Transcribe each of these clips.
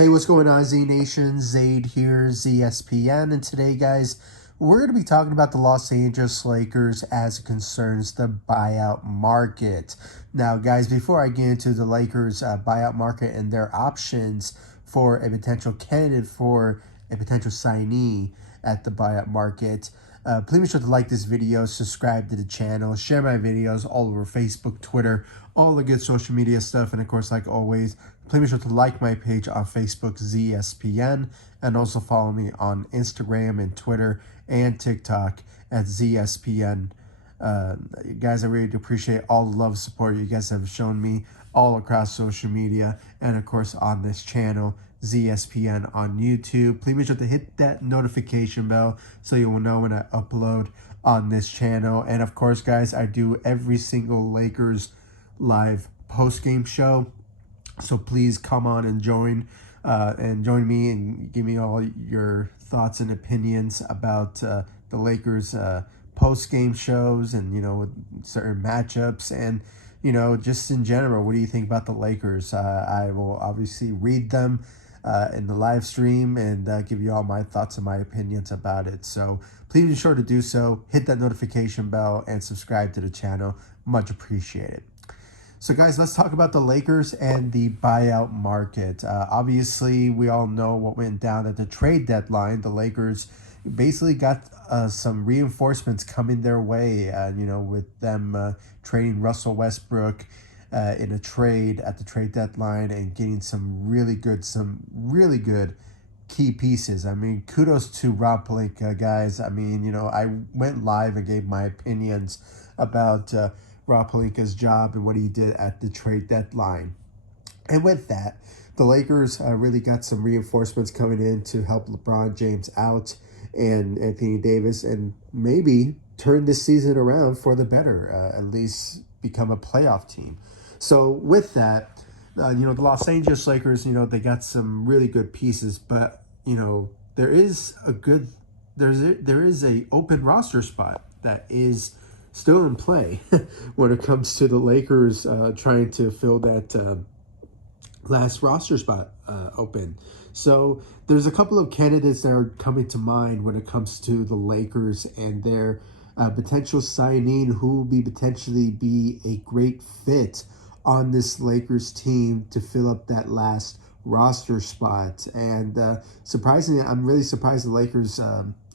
Hey, what's going on, Z Nation? Zaid here, ZSPN, and today, guys, we're going to be talking about the Los Angeles Lakers as it concerns the buyout market. Now, guys, before I get into the Lakers buyout market and their options for a potential candidate for a potential signee at the buyout market, please be sure to like this video, subscribe to the channel, share my videos all over Facebook, Twitter, all the good social media stuff, and of course, like always, please be sure to like my page on Facebook, ZSPN, and also follow me on Instagram and Twitter and TikTok at ZSPN. Guys, I really do appreciate all the love and support you guys have shown me all across social media and, of course, on this channel, ZSPN on YouTube. Please be sure to hit that notification bell so you will know when I upload on this channel. And, of course, guys, I do every single Lakers live post-game show. So please come on and join me and give me all your thoughts and opinions about the Lakers post-game shows and, with certain matchups and, just in general, what do you think about the Lakers? I will obviously read them in the live stream and give you all my thoughts and my opinions about it. So please be sure to do so. Hit that notification bell and subscribe to the channel. Much appreciated. So, guys, let's talk about the Lakers and the buyout market. Obviously, we all know what went down at the trade deadline. The Lakers basically got some reinforcements coming their way, with them trading Russell Westbrook in a trade at the trade deadline and getting some really good key pieces. I mean, kudos to Rob Pelinka, guys. I mean, I went live and gave my opinions about Rob Pelinka's job and what he did at the trade deadline. And with that, the Lakers really got some reinforcements coming in to help LeBron James out and Anthony Davis and maybe turn this season around for the better, at least become a playoff team. So with that, the Los Angeles Lakers, they got some really good pieces, but, there is a open roster spot that is still in play when it comes to the Lakers trying to fill that last roster spot open. So there's a couple of candidates that are coming to mind when it comes to the Lakers and their potential signing who will potentially be a great fit on this Lakers team to fill up that last roster spot. And surprisingly, I'm really surprised the Lakers,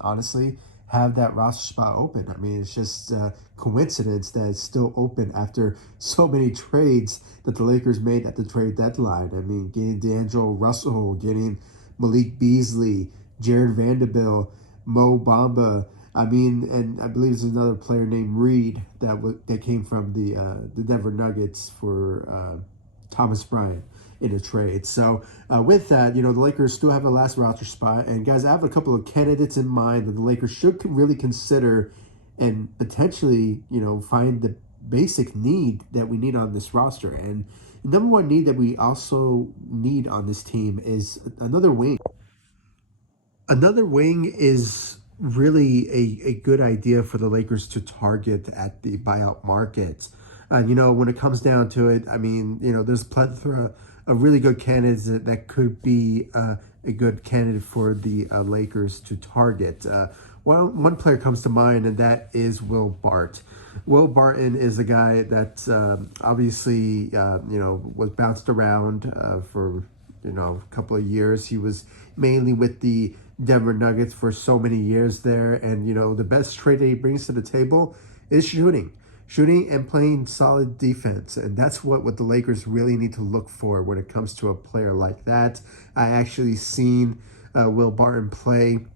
honestly, have that roster spot open. I mean, it's just coincidence that it's still open after so many trades that the Lakers made at the trade deadline. I mean, getting D'Angelo Russell, getting Malik Beasley, Jared Vanderbilt, Mo Bamba. I mean, and I believe there's another player named Reed that came from the Denver Nuggets for Thomas Bryant in a trade. So with that, the Lakers still have a last roster spot. And guys, I have a couple of candidates in mind that the Lakers should really consider and potentially, find the basic need that we need on this roster. And the number one need that we also need on this team is another wing. Another wing is really a good idea for the Lakers to target at the buyout market. When it comes down to it, I mean, there's a plethora of really good candidates that could be a good candidate for the Lakers to target. One player comes to mind, and that is Will Bart. Will Barton is a guy that obviously, was bounced around for, a couple of years. He was mainly with the Denver Nuggets for so many years there. And, the best trait that he brings to the table is shooting and playing solid defense. And that's what the Lakers really need to look for when it comes to a player like that. I actually seen Will Barton play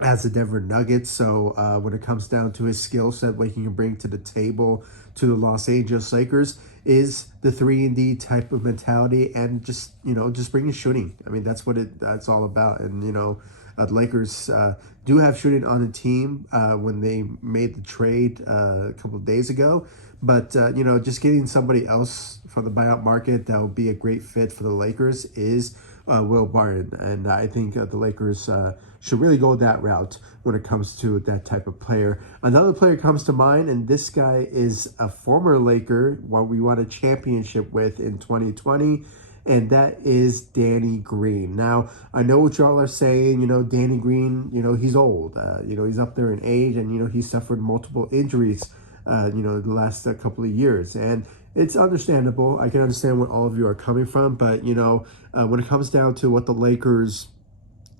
as the Denver Nuggets. So when it comes down to his skill set, what he can bring to the table to the Los Angeles Lakers is the 3-and-D type of mentality and just bringing shooting. I mean, that's what that's all about. And, the Lakers do have shooting on the team when they made the trade a couple of days ago. But, just getting somebody else from the buyout market that would be a great fit for the Lakers is Will Barton. And I think the Lakers should really go that route when it comes to that type of player. Another player comes to mind, and this guy is a former Laker, what we won a championship with in 2020. and that is Danny Green. Now, I know what y'all are saying. Danny Green, he's old. He's up there in age, and, he suffered multiple injuries, the last couple of years. And it's understandable. I can understand where all of you are coming from. But, when it comes down to what the Lakers,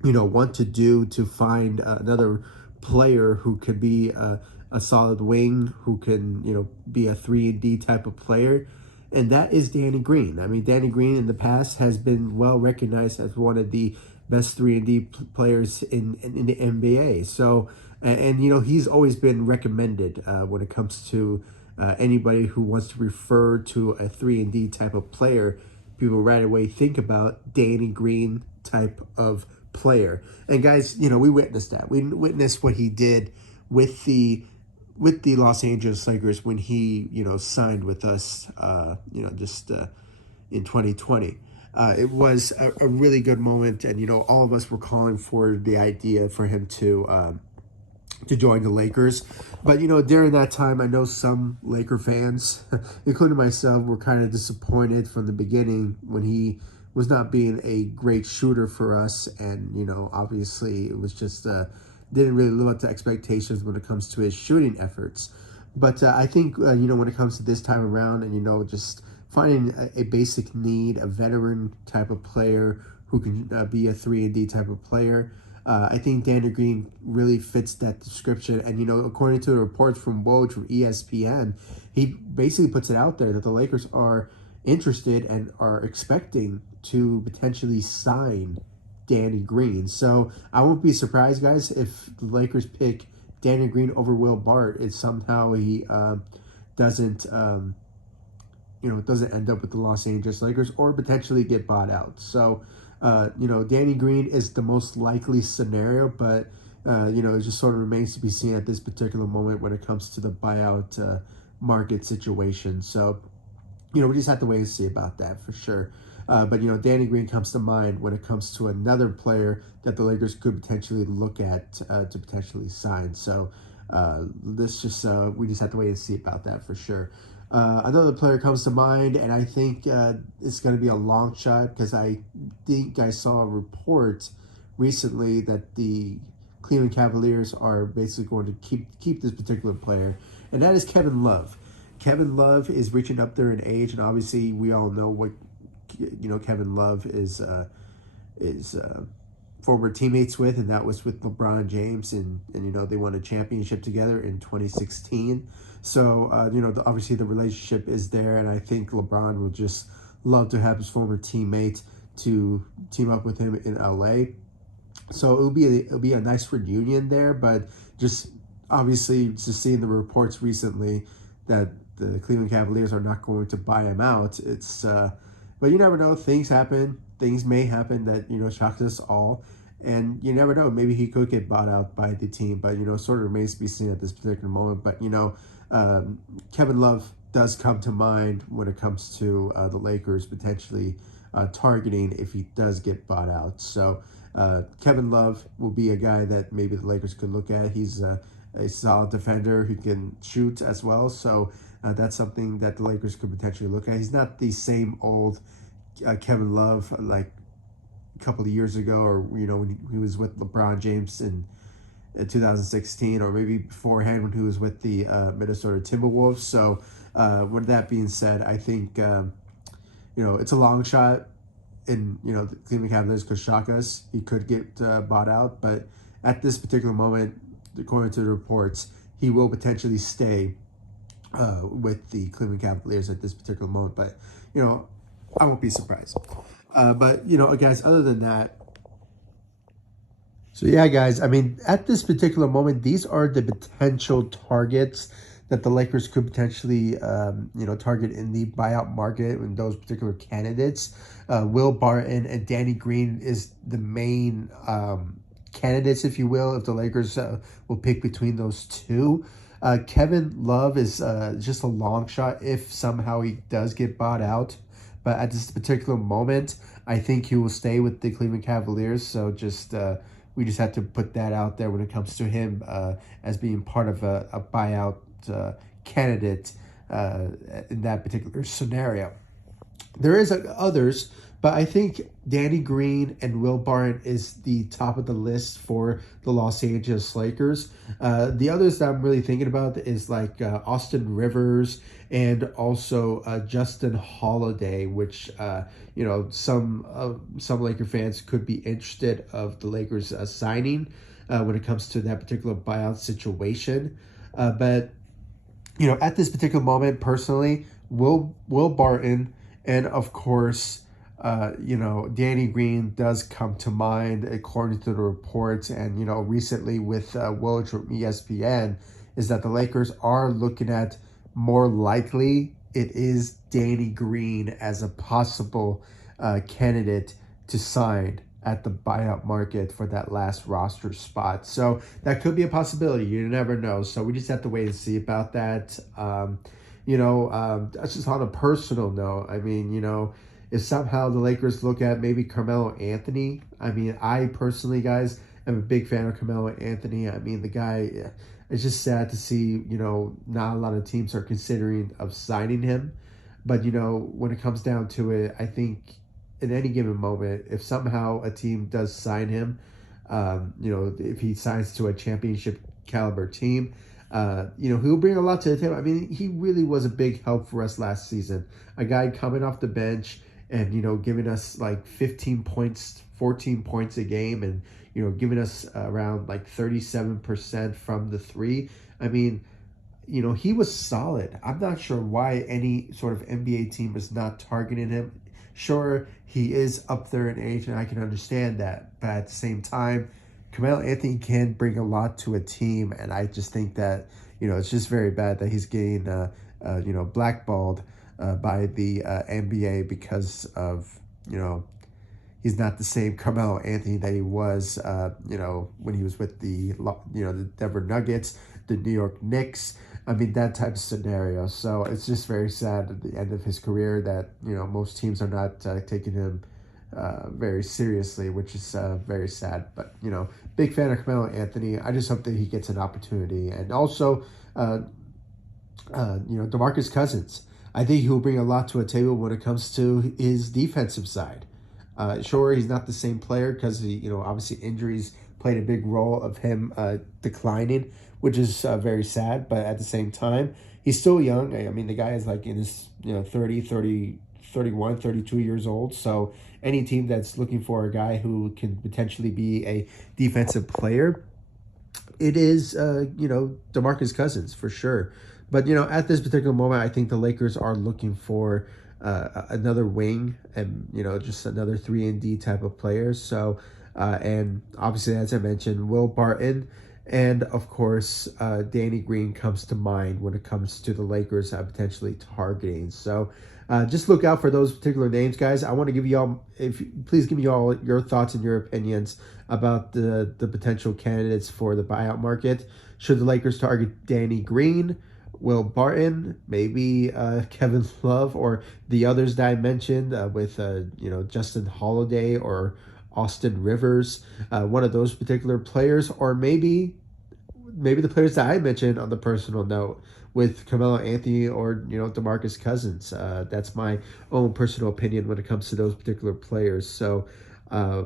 want to do to find another player who could be a solid wing, who can, be a 3-and-D type of player, and that is Danny Green. I mean, Danny Green in the past has been well recognized as one of the best 3-and-D players in the NBA. So, and he's always been recommended when it comes to anybody who wants to refer to a 3-and-D type of player. People right away think about Danny Green type of player. And guys, we witnessed that. We witnessed what he did with the Los Angeles Lakers when he, signed with us, just in 2020. It was a really good moment, and, all of us were calling for the idea for him to join the Lakers. But, during that time, I know some Laker fans, including myself, were kind of disappointed from the beginning when he was not being a great shooter for us. And, obviously it was just didn't really live up to expectations when it comes to his shooting efforts. But I think, when it comes to this time around and, just finding a basic need, a veteran type of player who can be a 3-and-D type of player, I think Danny Green really fits that description. And, according to the reports from Woj from ESPN, he basically puts it out there that the Lakers are interested and are expecting to potentially sign Danny Green. So I won't be surprised, guys, if the Lakers pick Danny Green over Will Bart, if somehow he doesn't doesn't end up with the Los Angeles Lakers or potentially get bought out. So Danny Green is the most likely scenario, but it just sort of remains to be seen at this particular moment when it comes to the buyout market situation. So we just have to wait and see about that for sure. But Danny Green comes to mind when it comes to another player that the Lakers could potentially look at to potentially sign. So we just have to wait and see about that for sure. Another player comes to mind, and I think it's going to be a long shot because I think I saw a report recently that the Cleveland Cavaliers are basically going to keep this particular player, and that is Kevin Love. Kevin Love is reaching up there in age, and obviously we all know what Kevin Love is former teammates with, and that was with LeBron James, and they won a championship together in 2016. So obviously the relationship is there, and I think LeBron will just love to have his former teammate to team up with him in LA. So it'll be a nice reunion there, but just obviously just seeing the reports recently that the Cleveland Cavaliers are not going to buy him out. It's but you never know. Things happen. Things may happen that shock us all, and you never know. Maybe he could get bought out by the team, but sort of remains to be seen at this particular moment. But Kevin Love does come to mind when it comes to the Lakers potentially targeting if he does get bought out. So Kevin Love will be a guy that maybe the Lakers could look at. He's a solid defender who can shoot as well. So that's something that the Lakers could potentially look at. He's not the same old Kevin Love like a couple of years ago, or when he was with LeBron James in 2016, or maybe beforehand when he was with the Minnesota Timberwolves. So with that being said, I think it's a long shot, and the Cleveland Cavaliers could shock us. He could get bought out, but at this particular moment, according to the reports, he will potentially stay with the Cleveland Cavaliers at this particular moment. But I won't be surprised. But guys, other than that, so yeah, guys, I mean, at this particular moment, these are the potential targets that the Lakers could potentially target in the buyout market, and those particular candidates. Will Barton and Danny Green is the main candidates, if you will, if the Lakers will pick between those two. Kevin Love is just a long shot if somehow he does get bought out. But at this particular moment, I think he will stay with the Cleveland Cavaliers. So we just have to put that out there when it comes to him as being part of a buyout candidate in that particular scenario. There is others, But I think Danny Green and Will Barton is the top of the list for the Los Angeles Lakers. The others that I'm really thinking about is like Austin Rivers and also Justin Holiday, which some Laker fans could be interested of the Lakers signing when it comes to that particular buyout situation. But at this particular moment, personally, Will Barton and of course, Danny Green does come to mind according to the reports, and recently with Woj from ESPN, is that the Lakers are looking at more likely it is Danny Green as a possible candidate to sign at the buyout market for that last roster spot. So that could be a possibility. You never know. So we just have to wait and see about that. That's just on a personal note. I mean, if somehow the Lakers look at maybe Carmelo Anthony, I mean, I personally, guys, am a big fan of Carmelo Anthony. I mean, the guy, it's just sad to see, not a lot of teams are considering of signing him. But, when it comes down to it, I think in any given moment, if somehow a team does sign him, if he signs to a championship caliber team, he'll bring a lot to the table. I mean, he really was a big help for us last season. A guy coming off the bench and, giving us like 15 points, 14 points a game, and, giving us around like 37% from the three. I mean, he was solid. I'm not sure why any sort of NBA team is not targeting him. Sure, he is up there in age, and I can understand that. But at the same time, Carmelo Anthony can bring a lot to a team, and I just think that, it's just very bad that he's getting, blackballed by the NBA because of, he's not the same Carmelo Anthony that he was, when he was with the Denver Nuggets, the New York Knicks. I mean, that type of scenario. So it's just very sad at the end of his career that, most teams are not taking him very seriously, which is very sad. But, big fan of Carmelo Anthony. I just hope that he gets an opportunity. And also, DeMarcus Cousins. I think he'll bring a lot to a table when it comes to his defensive side. Sure, he's not the same player because, obviously injuries played a big role of him declining, which is very sad. But at the same time, he's still young. I mean, the guy is like in his 31, 32 years old. So any team that's looking for a guy who can potentially be a defensive player, it is, DeMarcus Cousins for sure. But, at this particular moment, I think the Lakers are looking for another wing and, just another 3-and-D type of player. So, and obviously, as I mentioned, Will Barton and, of course, Danny Green comes to mind when it comes to the Lakers potentially targeting. So, just look out for those particular names, guys. I want to give you all, please give me all your thoughts and your opinions about the potential candidates for the buyout market. Should the Lakers target Danny Green, Will Barton, maybe Kevin Love, or the others that I mentioned with Justin Holiday or Austin Rivers, one of those particular players, or maybe the players that I mentioned on the personal note with Carmelo Anthony or DeMarcus Cousins. That's my own personal opinion when it comes to those particular players. So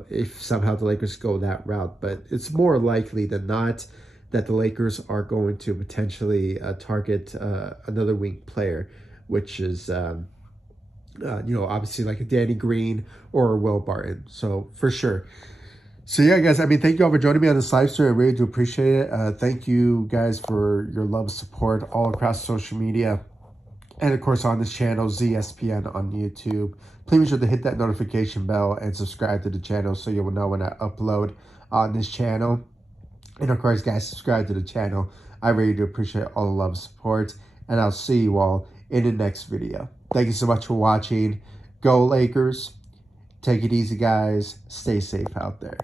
if somehow the Lakers go that route, but it's more likely than not that the Lakers are going to potentially target another wing player, which is, obviously like a Danny Green or a Will Barton. So for sure. So yeah, guys, I mean, thank you all for joining me on this live stream. I really do appreciate it. Thank you guys for your love and support all across social media. And of course on this channel, ZSPN on YouTube. Please be sure to hit that notification bell and subscribe to the channel so you will know when I upload on this channel. And of course, guys, subscribe to the channel. I really do appreciate all the love and support. And I'll see you all in the next video. Thank you so much for watching. Go Lakers. Take it easy, guys. Stay safe out there.